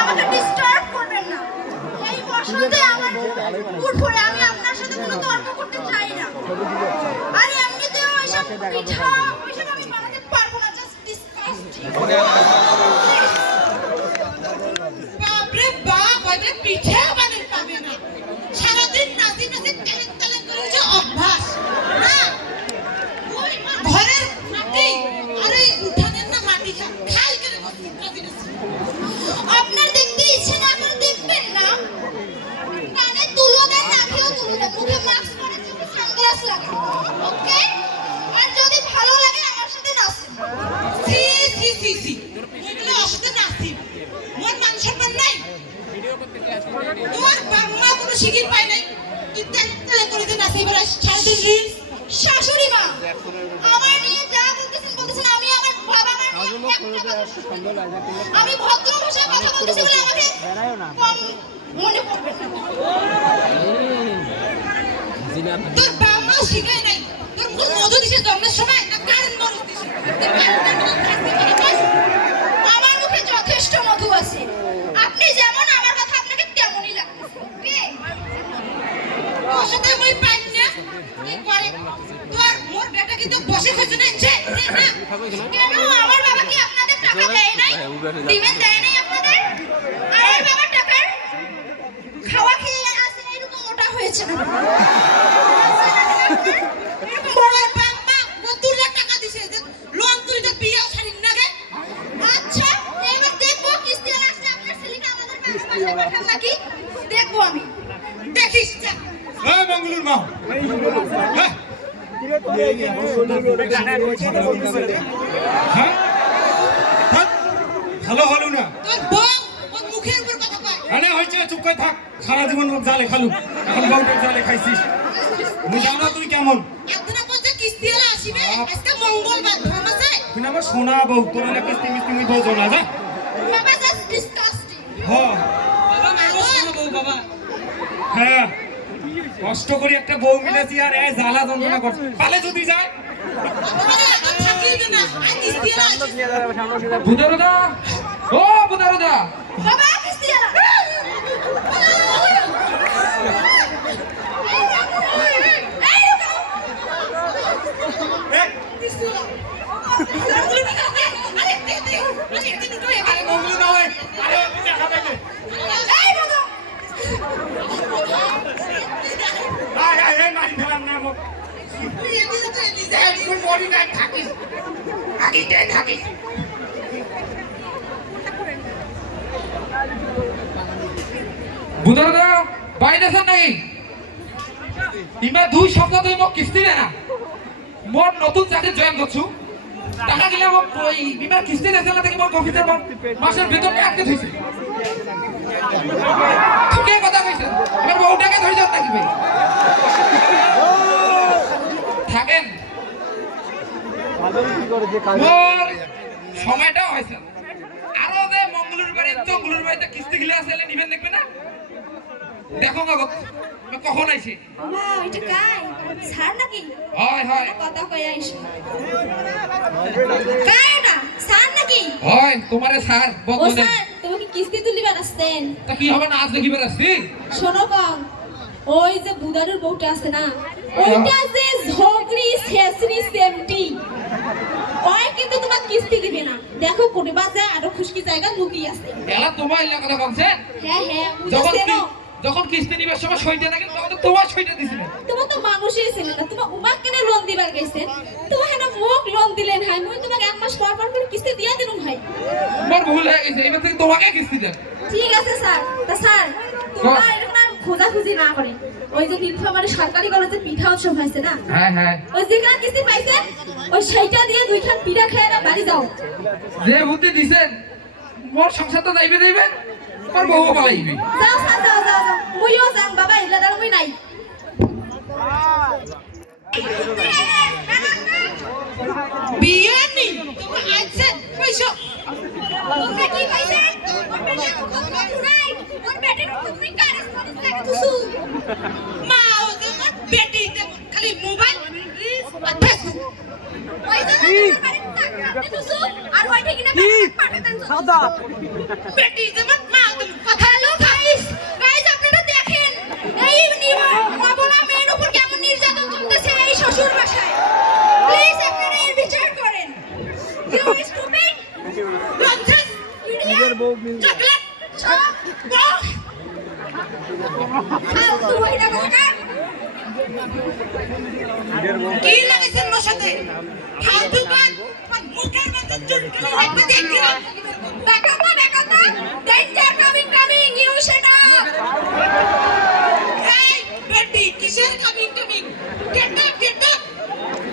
আমাকে ডিস্টার্ব করবেন না। এই বসন্তে আমার মুড ভরে আমি আপনার সাথে কোনো তর্ক করতে চাই না। আর এমনিতেও এসব পিঠা ওইসব আমি বানাতে পারবো না, জাস্ট ডিসকাস্টিং। বাপরে বাপ, ওইটা পিঠা বানাতে পারবে না। সারাদিন নাচি নাচি তেলেন তেলেন করে যে অভ্যাস না। ওই ঘরের মাটি আরে উঠানের না মাটি খাই করে নাচি নাচি। আপনার দেখতে ইচ্ছে না করে দেখবেন না। কানে তুলো দেন, নাকেও তুলো দেন, মুখে মাস্ক পরে চোখে সানগ্লাস লাগান। ওকে? আর যদি ভালো লাগে আমার সাথে নাচেন। সি সি সি সি ওইগুলো অসাধু নাচি। মোর মান সম্মান নাই। তোমার বাবা কোনো শিখির পায় নাই। তুই তেলেন তেলেন করে যে নাচি বেড়াস সারাদিন রিলস। শাশুড়ি মা, আমার নিয়ে যা বলতেছেন আমি আমার বাবা মার নিয়ে একটা কথা শুনবো না। আমি ভদ্র ভাষায় কথা বলতেছি বলে আমাকে কম মনে পড়বে না। তোর বাবা মা শিখায় নাই। তোর মুখ মধু দিছে জন্মের সময় না কারেন্ট মরুদ দিছে। আমার মুখে যথেষ্ট মধু আছে। আপনি যেমন আমার কথা আপনাকে তেমনই লাগবে। ওকে? ওর সাথে মই পাই না। কি করে? তোর মোর বেটা কিন্তু বসে খুঁজে নিচ্ছে না। কেন আমার বাবা কি আপনাদের টাকা দেয় নাই? দিবেন দেয় নাই আপনাদের? আমার বাবার টাকার খাওয়া খেয়ে আছে এরকম মোটা হয়েছে না। বড় বাবা কতলা টাকা দিছে যে লোন তুলিতে বিয়ে ছাড়িন না গে। আচ্ছা, এবার দেখবো কিস্তি আসলে আপনার ছেলেকে আমাদের বাসায় পাঠান নাকি? দেখবো আমি। দেখিস যা। হ্যাঁ মঙ্গলুর মা হ্যাঁ হ্যাঁ ভালো হলো না। তোর বউ ওর মুখের উপর কথা কয়। আরে হয়েছে চুপ করে থাক, সারা জীবন ওর জালে খালু, এখন বউটের জালে খাইছিস। আমি জানো তুই কেমন। একদিন কইছে কিস্তি আসিবে আজকে মঙ্গলবার ধর্ম আছে। তুই না আমার সোনা বউ, তোর না কিস্তি মিস্তি মুই বউ না যা। বাবা জাস্ট ডিসকাস্টিং। হ্যাঁ বাবা মারো সোনা বউ বাবা। হ্যাঁ কষ্ট করে একটা বউ মিলেছি আর এই জ্বালা যন্ত্রণা করছে। পালে যদি যায় তোমাদের এখন থাকিবে না। আর কিস্তি আসিবে। বুদারুদা, ও বুদারুদা, বাবা কিস্তি আলা। আরে দে দে। আরে একদিন তো আরে মঙ্গলু না হয়, আরে দেখা দেখে এই বাবা আয় আয় এই মারি ফেলাম না মোক। তুই একদিন তো নিজে তুই মরি নাই থাকিস, থাকিতে থাকিস। বুদারুদা, বাইরে আছেন নাকি? ইমা 2 সপ্তাহ ধরে মোক কিস্তি দেয় না। মোর নতুন চাকরি জয়েন করছু, টাকা গিলা মোক ওই ইমার কিস্তি দেছে না থেকে মোর কফিতে মাসের বেতনটা আটকে থইছে। ঠিকই কথা কইছেন, এবার বউটাকে ধরে যান নাকি ভাই? থাকেন, মোর সময়টাও হয়েছে। আরো যে মঙ্গলুর বাড়িতে কিস্তি গিলা আছে নিবেন দেখবে না? দেখো কাগজ কখন আইছে। বাবা এটা কাই স্যার নাকি? হয় হয় কথা কই আইছো। কাই না স্যার নাকি? হয়, তোমারে স্যার ও বন্ধনে স্যার তুমি কি কিস্তি তুলিবার আসছেন? তা কি হবে না আজ দেখিবার আসছি। শোনো কম, ওই যে বুদারুর বউটা আছে না, ওইটা যে ঝগড়ি শেষরি সেমটি, ওই কিন্তু তোমার কিস্তি দিবে না। দেখো কোটি বাজে আরো খুশকি জায়গা লুকিয়ে আছে। এলা তোমার এলা কথা বলছে। হ্যাঁ হ্যাঁ যখন বুঝছেন। যখন কিস্তি নিবার সময় সইতে থাকে তখন তো তোমার সইতে দিছিল। তোমার তো মানুষই ছিল না, তোমার উমাক কেন লোন দিবার গেছেন? তোমার হেন মুখ লোন দিলেন হাই, মুই তোমাকে 1 মাস পর পর করে কিস্তি দিয়া দিলুম ভাই। মোর ভুল হয়ে গেছে, এবার থেকে তোমাকে কিস্তি দেন। ঠিক আছে স্যার। তা স্যার তোমরা এরকম আর খোঁজাখুঁজি না করে, ওই যে নীলফামারী সরকারি কলেজে পিঠা উৎসব হয়েছে না, হ্যাঁ হ্যাঁ, ওই যেখানে কিস্তি পাইছেন ওই সেইটা দিয়ে 2 খান পিঠা খেয়ে না বাড়ি যাও। যে বুদ্ধি দিছেন মোর সংসার তো যাইবে যাইবে, মোর বউ পালাইবে। যাও স্যার যাও যাও যাও, মুইও যাম বাবা, ইলাদার মুই নাই। বিয়ে নি তোমরা আইছেন কইছো। তোমরা কি পাইছেন? ওর বেটা খুব নাই, ওর বেটার তুমি কারেস মারিস লাগে তুসু। মা ওদের মা বেটি তেমন খালি মোবাইল রিলস আর ফেসবুক। ওই যে তোমার বাড়িতে টাকা তুসু আর ওইটা কিনা পাঠাতেন বেটি যেমন মা তুমি কথা হ্যালো গাইস গাইস আপনারা দেখেন এই অবলা মেয়ের উপর কেমন নির্যাতন চলতেছে এই শ্বশুর বাসায় প্লিজ আপনারা এর বিচার করেন you stupid nonsense idiot chocolate সব বস ফালতু হইনা কোকা কি লাগাইছেন ওর সাথে ফালতু বাদ মুখের মধ্যে চুটকি রাখবে দেখি Back up, danger coming, you shut up. এই বেটি কিসের coming get up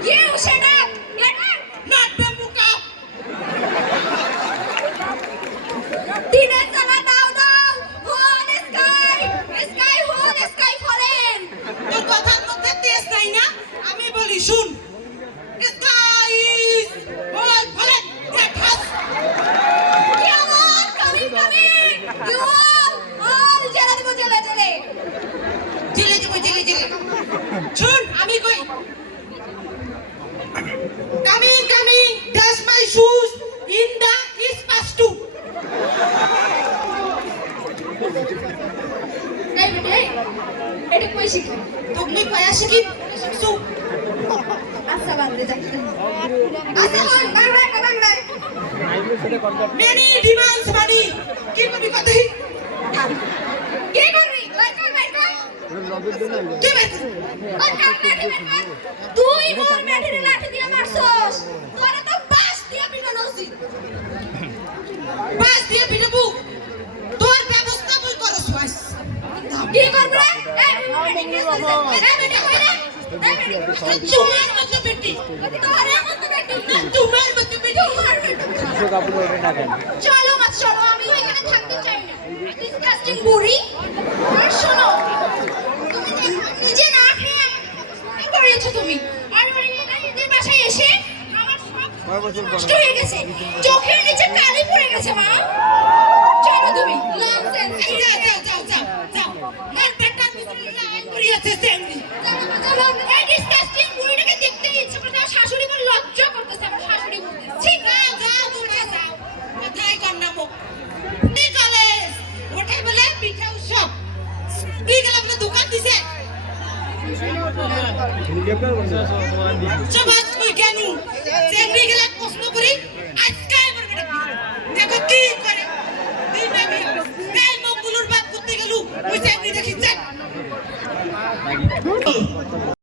You shut up, get up. Not the মুকা Dine chala দাও, whole sky fallen. তোর কথার মধ্যে তেজ নাই না আমি বলি শুন স্কাইস বল বলে দেখাস Come on, coming. You all jala দেবো jala. জেলে শুন আমি কই coming does my shoes in the space to এই বেটে, এটা কই শিখে? তুমি কয়া শিখি শিখছু আচ্ছা বাদ দে যাই। আচ্ছা বাংলা। মেনি ডিমান্ডস মানি কি করবি কথাই কি করবি? বাইর কর। কি বের তুই মোর মেয়ের লাঠি দিয়ে মারছস তোরা তো বাস দিয়ে পিটানো উচিত বাস দিয়ে পিটাবু তোর ব্যবস্থা বই করস বাস কি করব রে তোমার মতো বেটি তোরে মত বেটি তোমার মতো বেটি চলো আমি এখানে থাকতে চাই না ডিসকাস্টিং বুড়ি আর শোনো তুমি দেখো নিজে না খেয়ে কি করেছো তুমি আর নিজের বাসায় এসে আমার সব নষ্ট হয়ে গেছে চোখের নিচে কালি পড়ে গেছে মা চলো তুমি ননসেন্স যাও না বেটা লাইন করিয়াছে সেঙ্গি চলো এই ডিসকাস্টিং বুড়িটাকে দেখতে ইচ্ছে করে আমার শাশুড়ি বল লজ্জা করতেছে আমার শাশুড়ি বলতে ঠিক যাও তুমি যাও কোথায় কন্যাবো কি কলেজ ওঠে বলে পিঠা উৎসব কি গেল আপনার দোকান দিছে সবাই তুই কেন সেঙ্গি গেলে প্রশ্ন করি